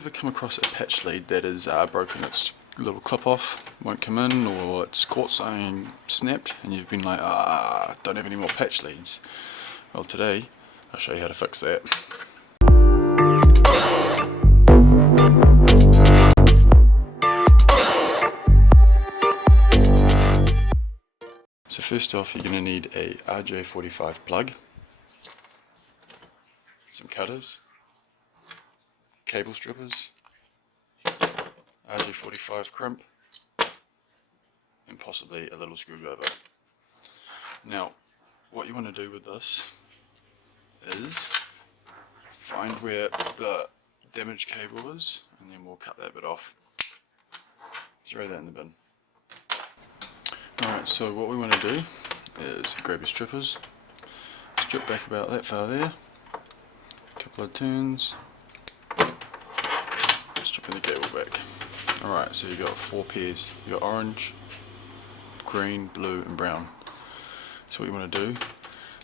you ever come across a patch lead that is broken, its little clip off, won't come in, or it's caught something snapped and you've been like, don't have any more patch leads? Well, today I'll show you how to fix that. So first off, you're going to need a RJ45 plug, some cutters, cable strippers, RJ45 crimp, and possibly a little screwdriver. Now, what you want to do with this is find where the damaged cable is, and then we'll cut that bit off. Throw that in the bin. Alright, so what we want to do is grab your strippers, strip back about that far there, a couple of turns, stripping the cable back. Alright, so you've got 4 pairs. You've got orange, green, blue and brown. So what you want to do,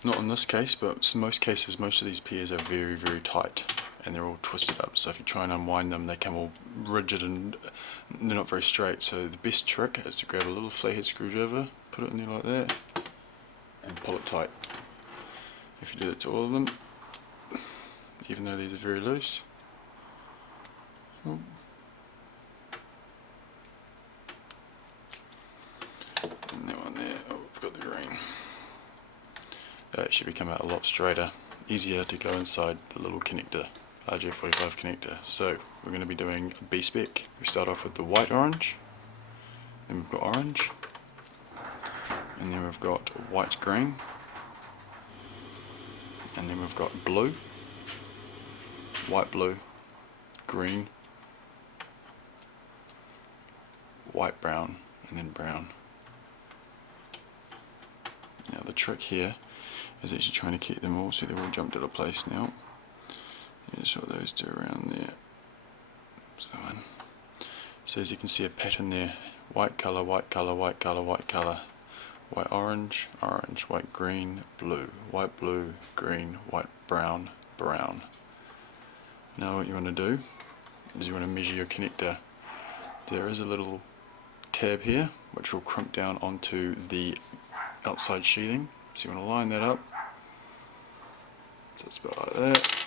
not in this case, but in most cases, most of these pairs are very, very tight and they're all twisted up. So if you try and unwind them, they come all rigid and they're not very straight. So the best trick is to grab a little flathead screwdriver, put it in there like that, and pull it tight. If you do that to all of them, even though these are very loose, and that one there, oh, we've got the green. That actually become out a lot straighter, easier to go inside the little connector, RJ45 connector. So we're going to be doing a B-spec. We start off with the white orange, then we've got orange, and then we've got white green, and then we've got blue, white blue, green, white brown, and then brown. Now the trick here is actually trying to keep them all so they're all jumped out of place now. Here's what those do around there. That's the one. So as you can see, a pattern there: white colour, white colour, white colour, white colour, white orange, orange, white green, blue, white blue, green, white brown, brown. Now what you want to do is you want to measure your connector. There is a little tab here which will crimp down onto the outside sheathing, so you want to line that up, so it's about like that.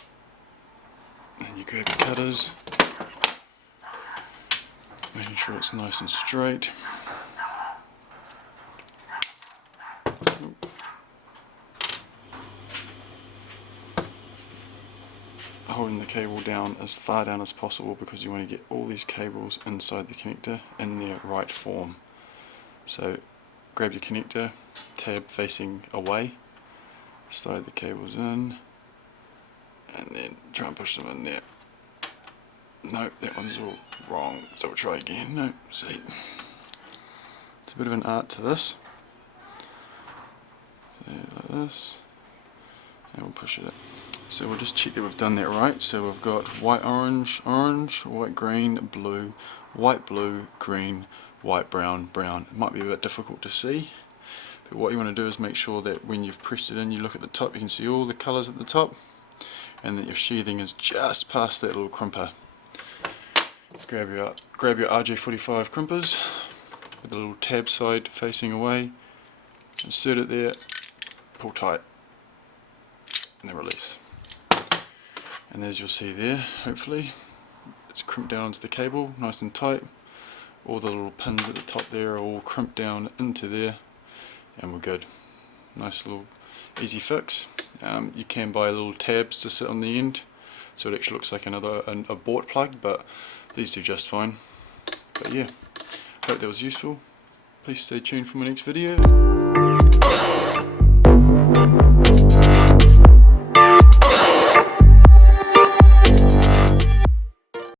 Then you grab your cutters, making sure it's nice and straight. Holding the cable down as far down as possible because you want to get all these cables inside the connector in their right form. So grab your connector, tab facing away, slide the cables in, and then try and push them in there. Nope, that one's all wrong, so we'll try again. Nope, see, it's a bit of an art to this. So like this, and we'll push it in. So we'll just check that we've done that right. So we've got white orange, orange, white green, blue, white blue, green, white brown, brown. It might be a bit difficult to see, but what you want to do is make sure that when you've pressed it in, you look at the top, you can see all the colours at the top, and that your sheathing is just past that little crimper. Grab your RJ45 crimpers with the little tab side facing away, insert it there, pull tight, and then release. And as you'll see there, hopefully, it's crimped down onto the cable, nice and tight. All the little pins at the top there are all crimped down into there, and we're good. Nice little easy fix. You can buy little tabs to sit on the end, so it actually looks like a bought plug, but these do just fine. But yeah, hope that was useful. Please stay tuned for my next video.